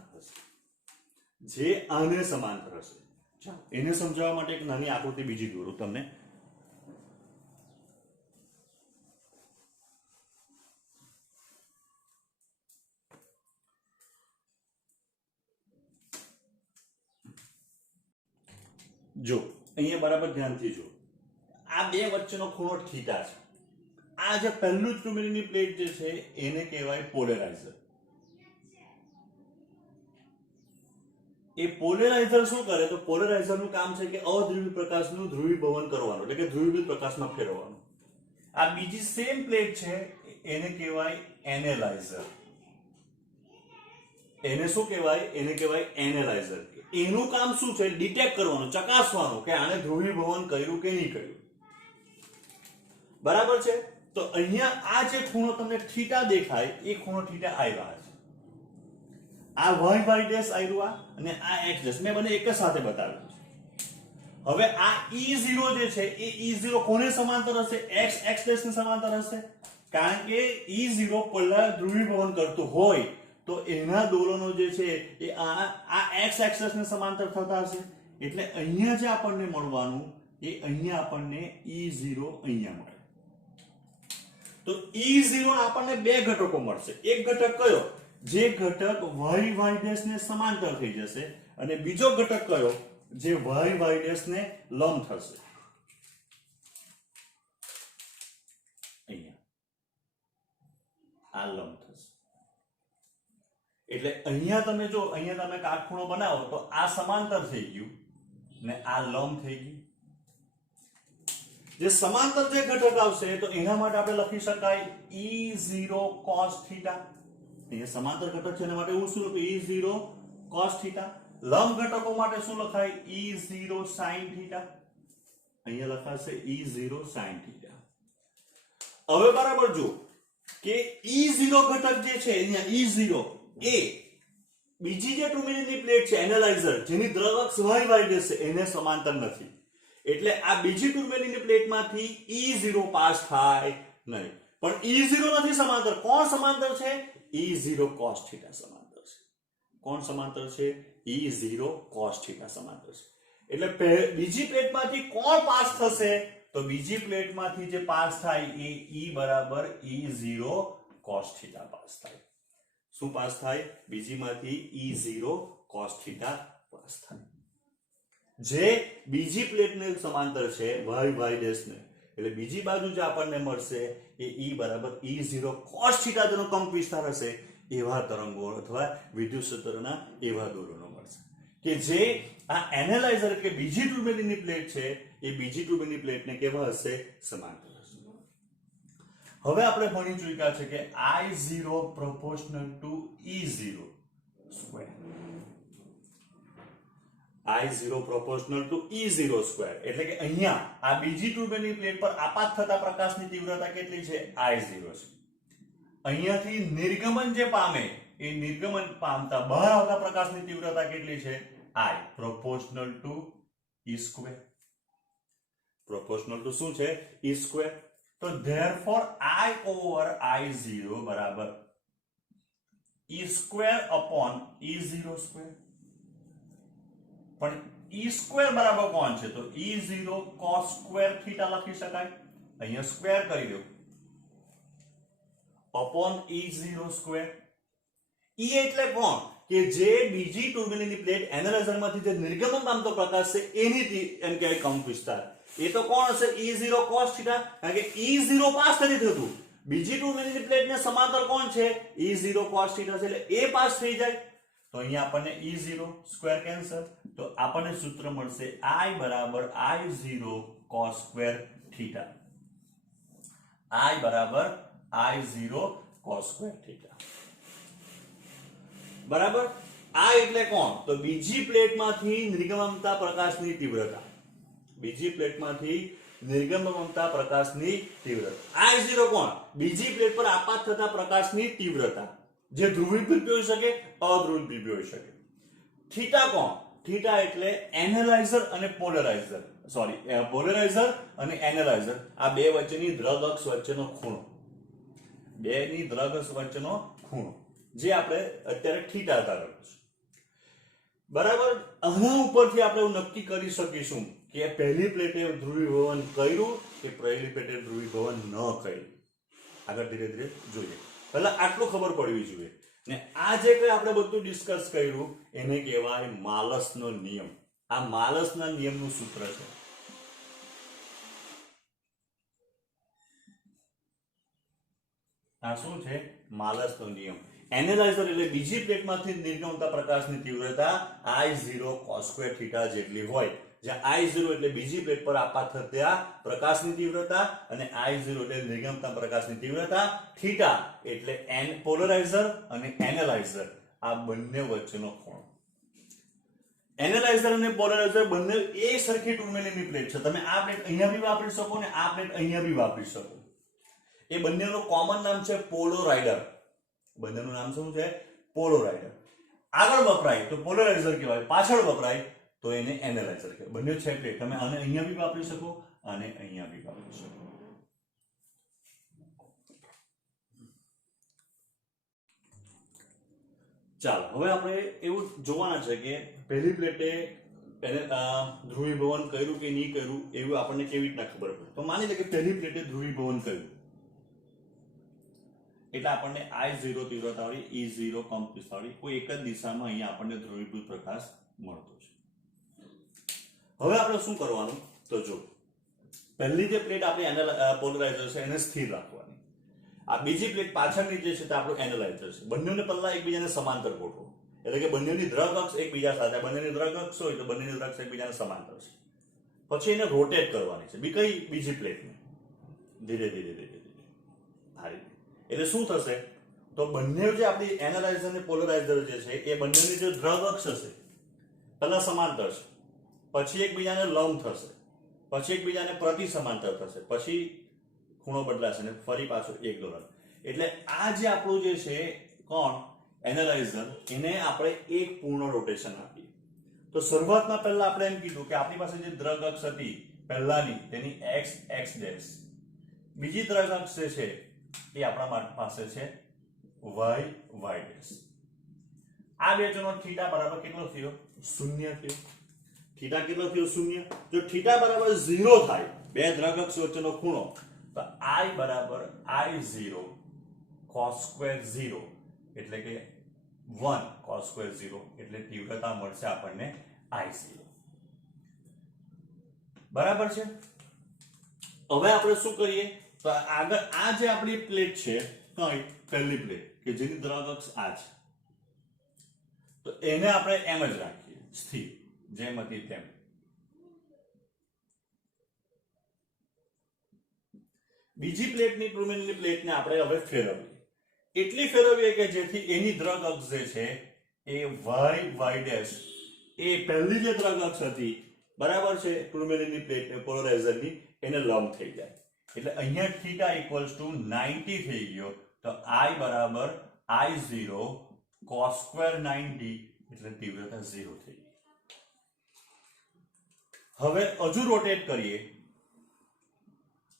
હશે, ચાલો એને સમજાવવા માટે એક નાની આકૃતિ બીજી દોરું તમને. જો અહીંયા બરાબર ધ્યાનથી જો, આ બે વચ્ચેનો ખૂણો થીટા છે. આ જે પહેલું ટુર્મેલિનની પ્લેટ જે છે એને કહેવાય પોલેરાઇઝર. એ પોલેરાઇઝર શું કરે, તો પોલેરાઇઝરનું કામ છે કે અધ્રુવી પ્રકાશનું ધ્રુવીભવન કરવાનું, એટલે કે ધ્રુવીભૂત પ્રકાશમાં ફેરવવાનું. આ બીજી સેમ પ્લેટ છે એને કહેવાય એનેલાઇઝર. એને શું કહેવાય, એને કહેવાય એનેલાઇઝર. એનું કામ શું છે, ડિટેક્ટ કરવાનું, ચકાસવાનું કે આને ધ્રુવીભવન કર્યું કે નહીં કર્યું. બરાબર છે. તો અહીંયા આ જે ખૂણો તમને થીટા દેખાય એ ખૂણો થીટા આવ્યા છે. આ y ડેશ આવ્યું અને આ x ડેશ, મેં બંને એક જ સાથે બતાવ્યું છે. હવે આ E0 જે છે એ E0 કોને સમાંતર હશે? x ને સમાંતર હશે, કારણ કે E0 પોલર ધ્રુવીભવન કરતું હોય તો એના દોલનો જે છે એ આ x એક્સિસ ને સમાંતર થતા હશે. એટલે અહીંયા જે આપણને મળવાનું એ અહીંયા આપણને E0 અહીંયા મળે. તો E0 આપણને બે ઘટકો મળશે. એક ઘટક કયો? જે ઘટક y ને સમાંતર થઈ જશે, અને બીજો ઘટક કયો? જે y ને લંબ થશે. અહીંયા આ લંબ થશે. એટલે અહીંયા તમે જો, અહીંયા તમે કાટખૂણો બનાવો તો આ સમાંતર થઈ ગયું ને આ લંબ થઈ ગયું. જે સમાંતર જે ઘટક આવશે તો એના માટે આપણે લખી શકાય E0 cos θ. અહીંયા સમાંતર ઘટક છે એના માટે હું શું લખું? E0 cos θ. લંબ ઘટકો માટે શું લખાય? E0 sin θ. અહીંયા લખાશે E0 sin θ. હવે બરાબર જો કે E0 ઘટક જે છે અહીંયા E0 એ બીજી જે 2 મિલીની પ્લેટ છે એનાલાઇઝર, જેની દ્રવ અક્ષ y છે એને સમાંતર નથી. એટલે આ બીજી 2 મિલીની પ્લેટમાંથી E0 પાસ થાય નહીં. પણ E0 નથી સમાંતર. કોણ સમાંતર છે? E0 cos θ સમાંતર છે. કોણ સમાંતર છે? E0 cos θ સમાંતર છે. એટલે બીજી પ્લેટમાંથી કોણ પાસ થશે? તો બીજી પ્લેટમાંથી જે પાસ થાય એ E બરાબર E0 cos θ પાસ થાય. શું પાસ થાય? બીજીમાંથી E0 cos θ પાસ થાય. જે બીજી પ્લેટને સમાંતર છે y ને, એટલે બીજી બાજુ જે આપણને મળશે એ E બરાબર E0 cos θ જેનો કંપ વિસ્તાર હશે એવા તરંગો અથવા વિદ્યુત ક્ષેત્રના એવા દોલનો મળશે કે જે આ એનાલાઇઝર કે બીજી 2 મિલીની પ્લેટ છે એ બીજી 2 મિલીની પ્લેટને કેવા હશે? સમાંતર હશે. હવે આપણે ભણી ચૂક્યા છે કે I0 proportional to E0 square. I0 proportional to E0 square એટલે કે અહીંયા આ બીજી 2 મિલીની પ્લેટ પર આપાત થતા પ્રકાશની તીવ્રતા કેટલી છે? I0 છે. અહીંયાથી નિર્ગમન જે પામે એ નિર્ગમન પામતા બહાર આવતા પ્રકાશની તીવ્રતા કેટલી છે? I proportional to E square. proportional to શું છે? E square. તો therefore I over I0 બરાબર E square upon E0 square. પણ E square બરાબર કોણ છે? તો E0 cos square θ લખી શકાય. અહીંયા સ્ક્વેર કરી દો upon E0 square. E એટલે કોણ? કે જે બીજી 2 મિલીની પ્લેટ એનાલાઇઝરમાંથી જે નિર્ગમન પામતો પ્રકાશ છે એની એમ કે કંપ વિસ્તાર એ તો કોણ હશે? E0 cos θ. કારણ કે E0 પાસ નથી થતું. બીજી 2 મિલીની પ્લેટને સમાંતર કોણ છે? E0 cos θ છે. એટલે એ પાસ થઈ જાય તો અહીંયા આપણને E0 સ્ક્વેર કેન્સલ. તો આપણને સૂત્ર મળશે I બરાબર I0 cos સ્ક્વેર θ. I બરાબર I0 cos સ્ક્વેર θ. બરાબર. આ એટલે કોણ? તો બીજી પ્લેટમાંથી નિર્ગમનતા પ્રકાશની તીવ્રતા. બીજી પ્લેટમાંથી નિર્ગમનતા પ્રકાશની તીવ્રતા. I0 કોણ? બીજી પ્લેટ પર આપાત થતા પ્રકાશની તીવ્રતા, જે ધ્રુવીભૂત હોઈ શકે, અધ્રુવીભૂત હોઈ શકે. થીટા કોણ? થીટા એટલે એનાલાઇઝર અને પોલરાઇઝર, પોલરાઇઝર અને એનાલાઇઝર આ બે વચ્ચેની દ્રવ અક્ષ વચ્ચેનો ખૂણો. બેની દ્રવ અક્ષ વચ્ચેનો ખૂણો જે આપણે અત્યારે થીટા ધારેલો છે. બરાબર. આના ઉપરથી આપણે નક્કી કરી શકીશું કે પહેલી પ્લેટે ધ્રુવીભવન કર્યું કે પહેલી પ્લેટે ધ્રુવીભવન ન કર્યું. આગળ ધીરે ધીરે જોઈએ. પહેલા આટલું ખબર પડવી જોઈએ. ને આ જે કંઈ આપણે બધું ડિસ્કસ કર્યું એને કહેવાય માલસનો નિયમ. આ માલસના નિયમનું સૂત્ર છે. આ શું છે? માલસનો નિયમ. એનાલાઇઝર એટલે બીજી પ્લેટમાંથી નિર્ગમતા પ્રકાશની તીવ્રતા I0 cos સ્ક્વેર θ જેટલી હોય. જ્યાં I0 એટલે બીજી પ્લેટ પર આપાત થતા પ્રકાશની તીવ્રતા અને I0 એટલે નિર્ગમતા પ્રકાશની તીવ્રતા, θ એટલે પોલરાઇઝર અને એનાલાઇઝર આ બંને વચ્ચેનો ખૂણો. એનાલાઇઝર અને પોલરાઇઝર બંને એક સરખી 2 મિલીની પ્લેટ છે. તમે આ પ્લેટ અહીંયા બી વાપરી શકો ને આ પ્લેટ અહીંયા બી વાપરી શકો. એ બંનેનું કોમન નામ છે પોલોરાઇડર. બંનેનું નામ શું છે? પોલોરાઇડર. આગળ વપરાય તો પોલરાઇઝર કહેવાય, પાછળ વપરાય તો એને એનાલાઇઝર કહેવાય. બંને છે પ્લેટ. તમે આને અહીંયા બી વાપરી શકો અને અહીંયા બી વાપરી શકો. ચાલો હવે આપણે એવું જોવાના છે કે પહેલી પ્લેટે ધ્રુવીભવન કર્યું કે નહીં કર્યું એવું આપણને કેવી રીતના ખબર પડે. તો માની લે કે પહેલી પ્લેટે ધ્રુવીભવન કર્યું એટલે આપણને I0 તીવ્રતા વાળી E0 કંપન વાળી કોઈ એક જ દિશામાં અહીંયા આપણને ધ્રુવીભૂત પ્રકાશ મળતો છે. હવે આપણે શું કરવાનું તો જો પહેલી જે પ્લેટ આપણી પોલરાઇઝર છે એને સ્થિર રાખવાની. આ બીજી પ્લેટ પાછળની જે છે તે આપણું એનાલાઇઝર છે. બંનેને પહેલા એકબીજાને સમાંતર ગોઠવો. એટલે કે બંનેની દ્રગ અક્ષ એકબીજા સાથે, બંનેની દ્રગ અક્ષ હોય તો બંનેની દ્રગ અક્ષ એકબીજાને સમાંતર છે. પછી એને રોટેટ કરવાની છે બીજી પ્લેટને ધીરે ધીરે ધીરે ધીરે આ રીતે. એટલે શું થશે તો બંને જે આપણી એનાલાઇઝર અને પોલરાઇઝર જે છે એ બંનેની જે દ્રગ અક્ષ હશે પહેલા સમાંતર છે, પછી એકબીજાને લંબ થશે, પછી એકબીજાને પ્રતિ સમાંતર થશે, પછી ખૂણો બદલાશે અને ફરી પાછું એક દોરણ. એટલે આ જે આપણું જે છે કોણ એનાલાઇઝર એને આપણે એક પૂર્ણ રોટેશન આપીએ. તો શરૂઆતમાં પહેલા આપણે એમ કીધું કે આપણી પાસે જે દ્રગ અક્ષ હતી પહેલાની તેની x ડેશ, બીજી દ્રગ અક્ષ જે છે એ આપણા પાસે છે y ડેશ. આ બે જણનો થીટા બરાબર કેટલો થયો? 0 થયો. થીટા કેટલો થયો? 0. જો થીટા બરાબર 0 થાય બે દ્રગ અક્ષ વચ્ચેનો ખૂણો તો I બરાબર I0 cos square 0 એટલે કે 1 cos square 0 એટલે તીવ્રતા મળશે આપણને I0. બરાબર છે. હવે આપણે શું કરીએ તો આગળ આ જે આપણી પ્લેટ છે કઈ પહેલી પ્લેટ કે જેની દ્રગ અક્ષ આ છે તો એને આપણે એમ જ રાખીએ સ્થિર જેમ હતી તેમ. બીજી પ્લેટની ટુર્મેનની પ્લેટને આપણે હવે ફેરવીએ. એટલી ફેરવીએ કે જેથી એની દ્રગ અક્ષ જે છે એ y ડેશ એ પહેલી જે દ્રગ અક્ષ હતી બરાબર છે ટુર્મેનની પ્લેટ પોલરાઇઝરની એને લંબ થઈ જાય. એટલે અહીંયા થીટા ઇક્વલ્સ ટુ 90 થઈ ગયો તો I બરાબર I0 cos સ્ક્વેર 90 એટલે તીવ્રતા 0 થઈ ગઈ. હવે હજુ રોટેટ કરીએ.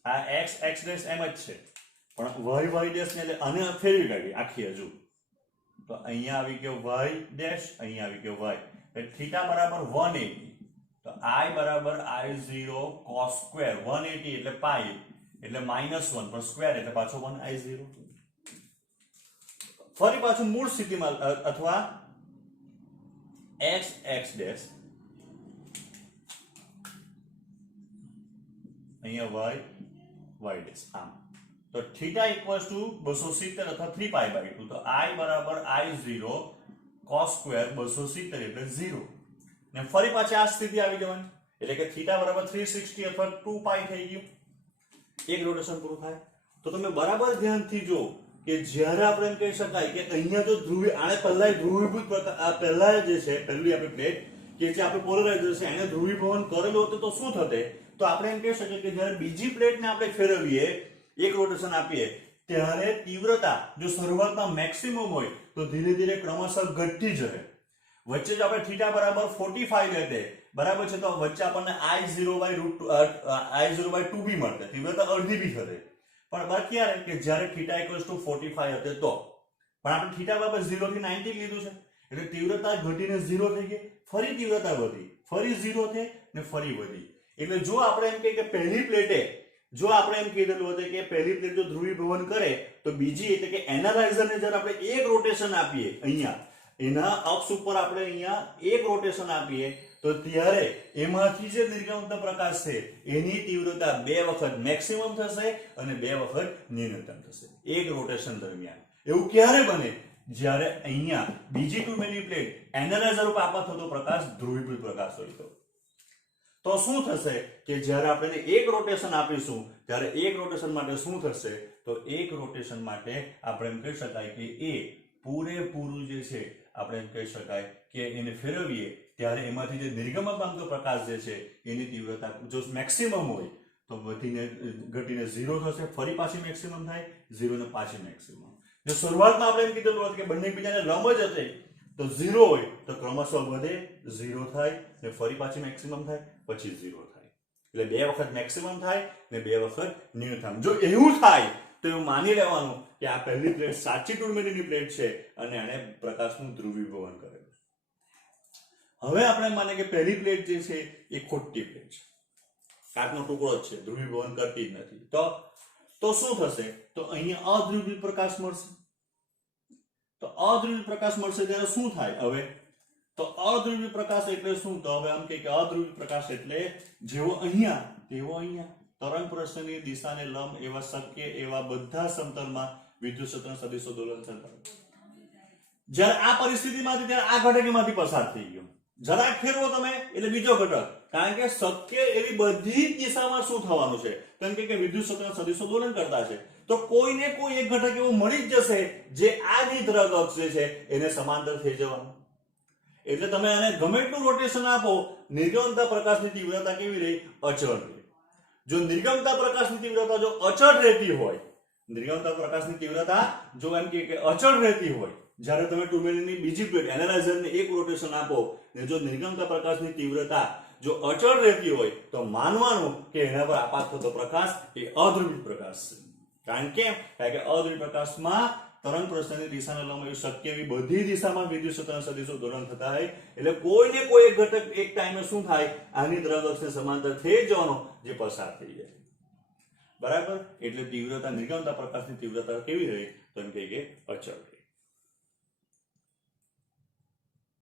આ x ડેશ એમ જ છે પણ y ડેશ ને એટલે આને ફેરવી કાઢીએ આખી હજુ તો અહીંયા આવી ગયો y ડેશ, અહીંયા આવી ગયો y એટલે થીટા બરાબર 180 તો I બરાબર I0 cos સ્ક્વેર 180 એટલે પાઈ એટલે -1 પણ સ્ક્વેર એટલે પાછો 1 I0. ફરી પાછું મૂળ સ્થિતિમાં અથવા x ડેશ અહીંયા y ડેશ આમ તો થીટા ઇક્વલ્સ ટુ 270 અથવા 3π/2 તો I બરાબર I0 cos સ્ક્વેર 270 એટલે 0 ને ફરી પાછી આ સ્થિતિ આવી જવાની એટલે કે થીટા બરાબર 360 અથવા 2π થઈ ગયું. એક રોટેશન પૂરું થાય. તો તમે બરાબર ધ્યાનથી જો કે જ્યારે આપણે એમ કહી શકાય કે અહીંયા જો ધ્રુવી આને પહેલા ધ્રુવીભૂત પહેલા જે છે પહેલી આપણી પ્લેટ કે જે આપણે પોલરાઇઝર છે એને ધ્રુવીભવન કરેલું હતું તો શું થતે તો આપણે એમ કહી શકીએ કે જ્યારે બીજી પ્લેટને આપણે ફેરવીએ એક રોટેશન આપીએ ત્યારે તીવ્રતા જો શરૂઆતમાં મેક્સિમમ હોય તો ધીરે ધીરે ક્રમશઃ ઘટતી જાય. વચ્ચે જો આપણે થીટા બરાબર 45 લેતે બરાબર છે તો વચ્ચે આપણને I0/2 બી મળતે, તીવ્રતા અડધી બી થતે. પણ બાકી યાર કે જ્યારે થીટા ઇક્વલ્સ ટુ 45 હતે તો પણ આપણે થીટા બરાબર 0 થી 90 લીધું છે એટલે તીવ્રતા ઘટીને 0 થઈ ગઈ, ફરી તીવ્રતા વધી, ફરી 0 થઈ ને ફરી વધી. એટલે જો આપણે એમ કહીએ કે પહેલી પ્લેટે જો આપણે એમ કીધેલું હતું કે પહેલી પ્લેટ જો ધ્રુવીભવન કરે તો બીજી એટલે કે એનાલાઇઝરને જ્યારે આપણે એક રોટેશન આપીએ અહીંયા એના અક્ષ ઉપર આપણે અહીંયા એક રોટેશન આપીએ તો ત્યારે એમાંથી જે નિર્ગમતા પ્રકાશ છે એની તીવ્રતા 2 વખત મેક્સિમમ થશે અને 2 વખત ન્યૂનતમ થશે એક રોટેશન દરમિયાન. એવું ક્યારે બને? જ્યારે અહીંયા બીજી ટુર્મેનની પ્લેટ એનાલાઇઝર ઉપર આપવા થતો પ્રકાશ ધ્રુવીભૂત પ્રકાશ હોય તો શું થશે કે જ્યારે આપણે એક રોટેશન આપીશું ત્યારે એક રોટેશન માટે શું થશે તો એક રોટેશન માટે આપણે એમ કહી શકાય કે એ પૂરેપૂરું જે છે આપણે એમ કહી શકાય કે એને ફેરવીએ ત્યારે એમાંથી જે નિર્ગમન પામતો પ્રકાશ જે છે એની તીવ્રતા જો મેક્સિમમ હોય તો વધીને ઘટીને 0 થશે, ફરી પાછી મેક્સિમમ થાય 0 ને પાછી મેક્સિમમ. જો શરૂઆતમાં આપણે એમ કીધેલું હતું કે બંને એકબીજાને લંબ જ હશે તો 0 હોય તો ક્રમશઃ વધે, 0 થાય ને ફરી પાછી મેક્સિમમ થાય, પછી 0 થાય. એટલે 2 વખત મેક્સિમમ થાય ને 2 વખત ન્યૂનતમ. જો એવું થાય તો એવું માની લેવાનું કે આ પહેલી પ્લેટ સાચી ટુર્મેલીની પ્લેટ છે અને આને પ્રકાશનું ધ્રુવીભવન કરેલું છે. હવે આપણે માને કે પહેલી પ્લેટ જે છે એ ખોટી પ્લેટ છે, કાચનો ટુકડો જ છે, ધ્રુવીભવન કરતી જ નથી. તો શું થશે? તો અહીંયા અધ્રુવીય પ્રકાશ મળશે. તો અધ્રુવીય પ્રકાશ મળશે ત્યારે શું થાય? હવે તો અધ્રુવીય પ્રકાશ એટલે શું? તો હવે આમ કે અધ્રુવીય પ્રકાશ એટલે જેવો અહીંયા તેવો અહીંયા, તરંગ પ્રસરણની દિશાને લંબ એવા શક્ય એવા બધા સમતલમાં વિદ્યુત ક્ષેત્રના સદિશો દોલન થતા. જ્યારે આ પરિસ્થિતિમાંથી ત્યારે આ ઘટકમાંથી પસાર થઈ ગયો. જરાક ફેરવો તમે એટલે બીજો ઘટક, કારણ કે શક્ય એવી બધી જ દિશામાં શું થવાનું છે? કારણ કે વિદ્યુત ક્ષેત્રના સદિશો દોલન કરતા છે. તો કોઈને કોઈ એક ઘટક એવું મળી જ જશે જે આ દ્વિધ્રુવક અક્ષ છે એને સમાંતર થઈ જવાનું. એટલે તમે આને ગમે એટલું રોટેશન આપો, નિર્ગમતા પ્રકાશની તીવ્રતા કેવી રહે? અચળ રહે. જો નિર્ગમતા પ્રકાશની તીવ્રતા જો અચળ રહેતી હોય, નિર્ગમતા પ્રકાશની તીવ્રતા જો એમ કે અચળ રહેતી હોય, જ્યારે તમે ટુર્મેલીનની બીજી પ્લેટ એનાલાઇઝરને એક રોટેશન આપો ને જો નિર્ગમતા પ્રકાશની તીવ્રતા જો અચળ રહેતી હોય તો માનવાનું કે એના પર આપાત થતો પ્રકાશ એ અધ્રુવિત પ્રકાશ છે. કારણ કે અધ્રુવિત પ્રકાશમાં તરંગ પ્રસરણની દિશાને લંબ એવી શક્ય એવી બધી દિશામાં વિદ્યુત ક્ષેત્રના સદિશો દોલન થતા હોય. એટલે કોઈને કોઈ એક ઘટક એક ટાઈમે શું થાય? આની દ્રવ્ય અક્ષને સમાંતર થઈ જવાનો જે પસાર થઈ જાય. બરાબર? એટલે તીવ્રતા નિર્ગમતા પ્રકાશની તીવ્રતા કેવી રહે? તો એમ કે અચળ.